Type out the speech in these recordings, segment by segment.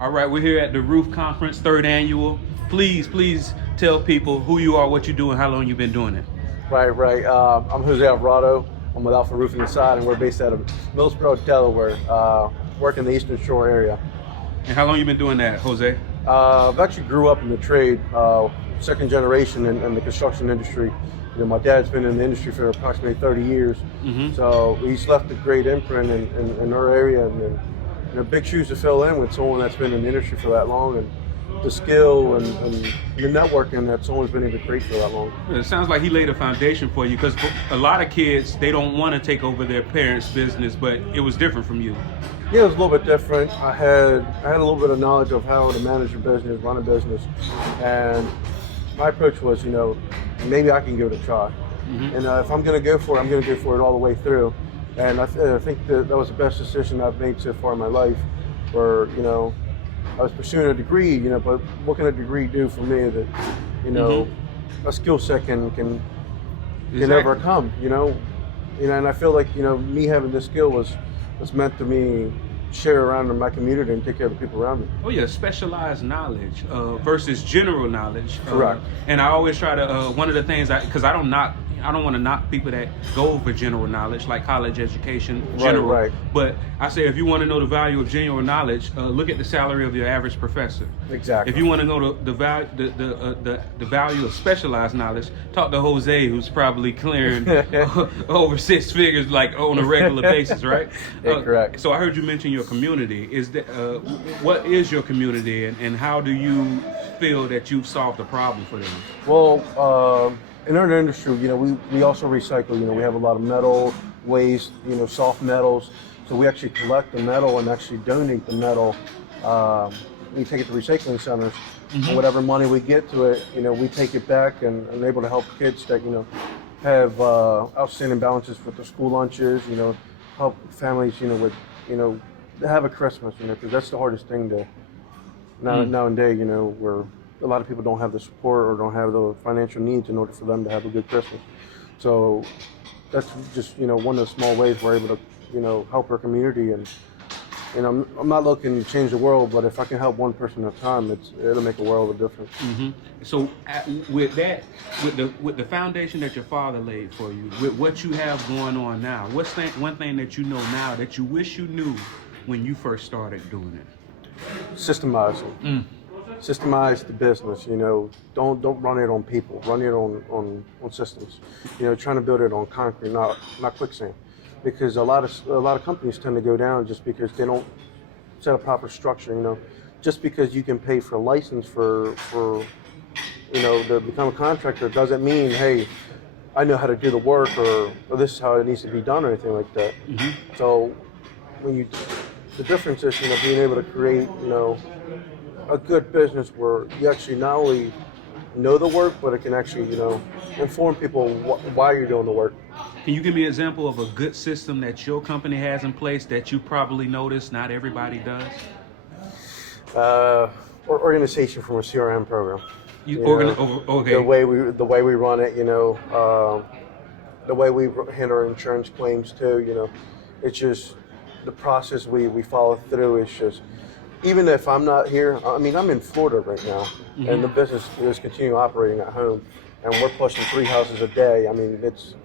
All right, we're here at the Roof Conference, 3rd annual. Please tell people who you are, what you do, and how long you've been doing it. Right. I'm Jose Alvarado. I'm with Alpha Roofing Inside, and we're based out of Millsboro, Delaware. Work in the Eastern Shore area. And how long you been doing that, Jose? I've actually grew up in the trade, second generation in the construction industry. You know, my dad's been in the industry for approximately 30 years, so he's left a great imprint in our area, and you know, big shoes to fill in with someone that's been in the industry for that long, and the skill and the networking that someone's been able to create for that long. It sounds like he laid a foundation for you, because a lot of kids, they don't want to take over their parents' business, but it was different from you. Yeah, it was a little bit different. I had a little bit of knowledge of how to manage a business, run a business, and my approach was, you know, maybe I can give it a try. And if I'm going to go for it, I'm going to go for it all the way through. And I think that was the best decision I've made so far in my life. Where, you know, I was pursuing a degree, you know, but what can a degree do for me that, you know, a skill set can overcome, you know? And I feel like, you know, me having this skill was meant to me share around in my community and take care of the people around me. Oh yeah, specialized knowledge versus general knowledge. Correct. And I always try to, one of the things, because I don't want to knock people that go for general knowledge, like college education, general. Right. But I say, if you want to know the value of general knowledge, look at the salary of your average professor. Exactly. If you want to know the value of specialized knowledge, talk to Jose, who's probably clearing over 6 figures, like on a regular basis, right? Correct. So I heard you mention your community. What is your community, and how do you feel that you've solved the problem for them? Well, in our industry, you know, we also recycle. You know, we have a lot of metal waste, you know, soft metals. So we actually collect the metal and actually donate the metal. We take it to recycling centers, and whatever money we get to it, you know, we take it back and are able to help kids that, you know, have outstanding balances with their school lunches. You know, help families, you know, with, you know, have a Christmas, you know, because that's the hardest thing to nowadays, you know, where a lot of people don't have the support or don't have the financial needs in order for them to have a good Christmas. So that's just, you know, one of the small ways we're able to, you know, help our community. And I'm not looking to change the world, but if I can help one person at a time, it'll make a world of difference. So with the foundation that your father laid for you, with what you have going on now, what's one thing that you know now that you wish you knew when you first started doing it? Systemizing. Systemize the business, you know. Don't run it on people. Run it on systems. You know, trying to build it on concrete, not quicksand, because a lot of companies tend to go down just because they don't set a proper structure. You know, just because you can pay for a license for you know, to become a contractor doesn't mean, hey, I know how to do the work, or this is how it needs to be done, or anything like that. So the difference is, you know, being able to create, you know, a good business where you actually not only know the work, but it can actually, you know, inform people why you're doing the work. Can you give me an example of a good system that your company has in place that you probably notice not everybody does? Or organization from a CRM program. Okay. The way we run it, you know, the way we handle our insurance claims too. You know, it's just the process we follow through. It's just, even if I'm not here, I mean, I'm in Florida right now, and the business is continuing operating at home, and we're pushing 3 houses a day. I mean, it's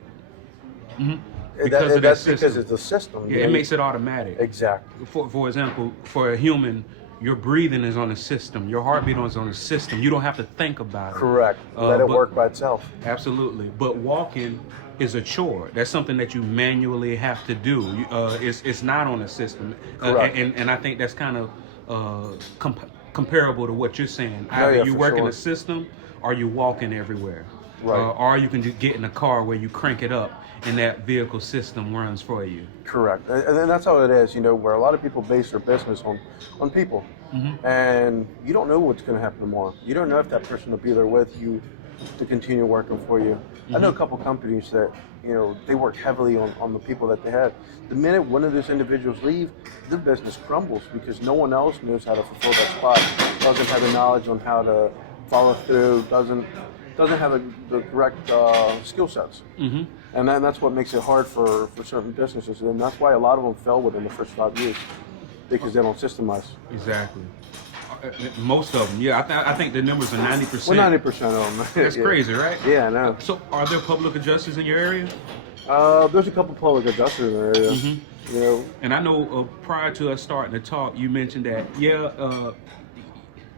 that's because it's a system. Yeah, it makes it automatic. Exactly. For example, for a human, your breathing is on a system. Your heartbeat is on a system. You don't have to think about it. Correct. Let it work by itself. Absolutely. But walking is a chore. That's something that you manually have to do. It's not on a system. Correct. And I think that's kind of comparable to what you're saying. Either you work in a system, or you walking everywhere. Right. Or you can just get in a car where you crank it up and that vehicle system runs for you. Correct. And then that's how it is, you know, where a lot of people base their business on people. And you don't know what's going to happen tomorrow. You don't know if that person will be there with you to continue working for you. I know a couple companies that, you know, they work heavily on the people that they have. The minute one of those individuals leave, their business crumbles because no one else knows how to fulfill that spot, doesn't have the knowledge on how to follow through, doesn't have the correct skill sets. And that's what makes it hard for certain businesses. And that's why a lot of them fail within the first 5 years, because they don't systemize. Exactly. Most of them, yeah. I think the numbers are 90%. Well, 90% of them. That's Yeah. crazy, right? Yeah, I know. So, are there public adjusters in your area? There's a couple public adjusters in the area. Mm-hmm. You know, And I know prior to us starting to talk, you mentioned that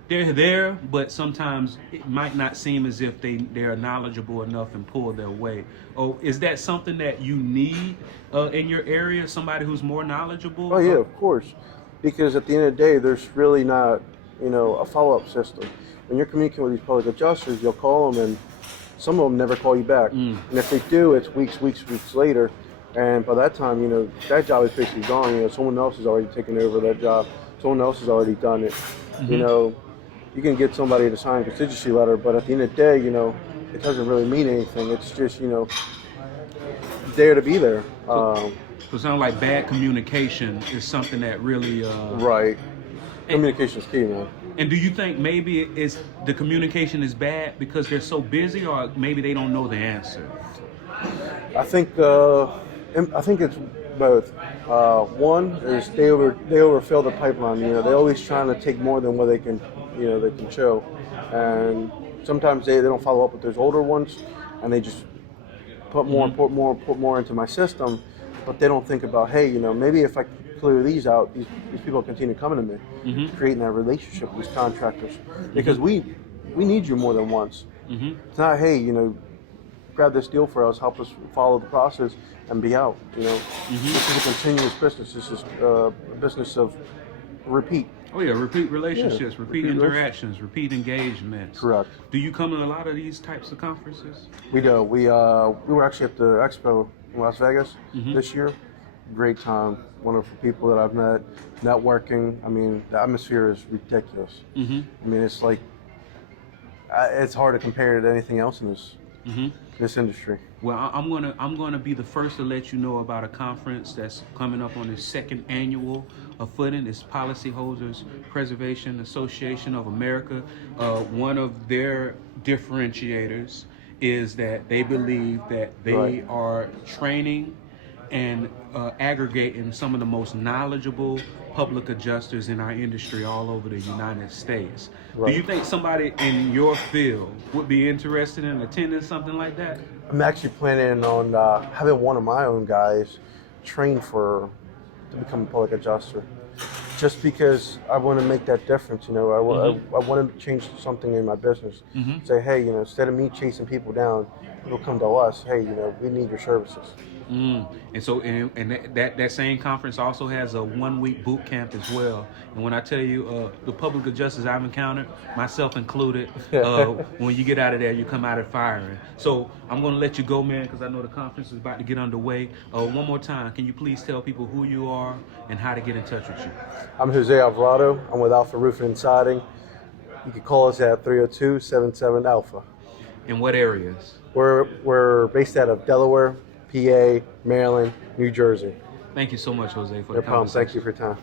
they're there, but sometimes it might not seem as if they're knowledgeable enough and pull their weight. Oh, is that something that you need in your area? Somebody who's more knowledgeable? oh yeah, of course. Because at the end of the day, there's really not, a follow-up system. When you're communicating with these public adjusters, you'll call them, and some of them never call you back. And if they do, it's weeks later. And by that time, that job is basically gone. Someone else has already taken over that job. Someone else has already done it. Mm-hmm. You can get somebody to sign a contingency letter, but at the end of the day, it doesn't really mean anything. It's just, there to be there. So it sounds like bad communication is something that really... Right. Communication is key, man. And do you think maybe the communication is bad because they're so busy, or maybe they don't know the answer? I think it's both. One is they overfill the pipeline. They're always trying to take more than what they can show, and sometimes they don't follow up with those older ones, and they just put more, put more into my system, but they don't think about, hey, maybe if I clear these out, these people continue coming to me, creating that relationship with these contractors, because we need you more than once. It's not, hey, grab this deal for us, help us follow the process, and be out. This is a continuous business. This is a business of repeat. Oh yeah, repeat relationships, repeat interactions, repeat engagements. Correct. Do you come to a lot of these types of conferences? We do. We were actually at the expo in Las Vegas this year. Great time. Wonderful people that I've met. Networking. I mean, the atmosphere is ridiculous. I mean, it's like it's hard to compare it to anything else in this industry. Well, I'm gonna be the first to let you know about a conference that's coming up on the second annual footing. It's Policyholders Preservation Association of America. One of their differentiators is that they believe that they are training and aggregating some of the most knowledgeable public adjusters in our industry all over the United States. Do you think somebody in your field would be interested in attending something like that? I'm actually planning on having one of my own guys train to become a public adjuster, just because I want to make that difference. I want to change something in my business. Say, hey, instead of me chasing people down, people come to us. Hey, we need your services. And so, that same conference also has a 1-week boot camp as well. And when I tell you, the public adjusters I've encountered, myself included, when you get out of there, you come out of firing. So I'm going to let you go, man, because I know the conference is about to get underway. One more time, can you please tell people who you are and how to get in touch with you? I'm Jose Alvarado. I'm with Alpha Roofing and Siding. You can call us at 302-77-ALPHA. In what areas? We're based out of Delaware, PA, Maryland, New Jersey. Thank you so much, Jose, for No the problem. conversation. Thank you for your time.